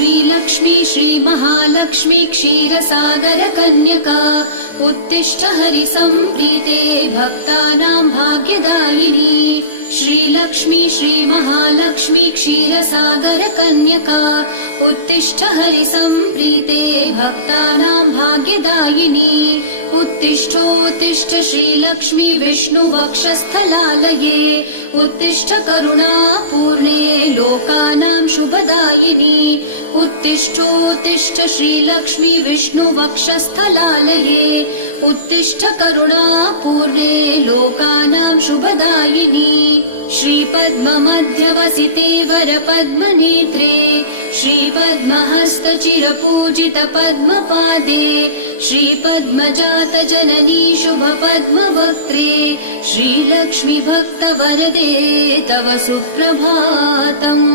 श्रीलक्ष्मी श्रीमहालक्ष्मी क्षीरसागर कन्यका उत्तिष्ठ हरिसम्प्रीते भक्तानां भाग्यदायिनी श्रीलक्ष्मी श्रीमहालक्ष्मी क्षीरसागर कन्यका उत्तिष्ठ हरिसम्प्रीते भक्तानां भाग्यदायिनी उत्तिष्ठोत्तिष्ठ श्रीलक्ष्मी विष्णुवक्षस्थलालये उत्तिष्ठ करुणापूर्णे लोकानां शुभदायिनी उत्तिष्ठोत्तिष्ठ श्रीलक्ष्मी विष्णुवक्षस्थलालये उत्तिष्ठ करुणापूर्णे लोकानां शुभदायिनी श्रीपद्ममध्यवसिते वरपद्मनेत्रे श्रीपद्महस्तचिरपूजित पद्मपादे श्रीपद्मजातजननी शुभपद्मवक्त्रे श्रीलक्ष्मी भक्तवरदे तव सुप्रभातम्।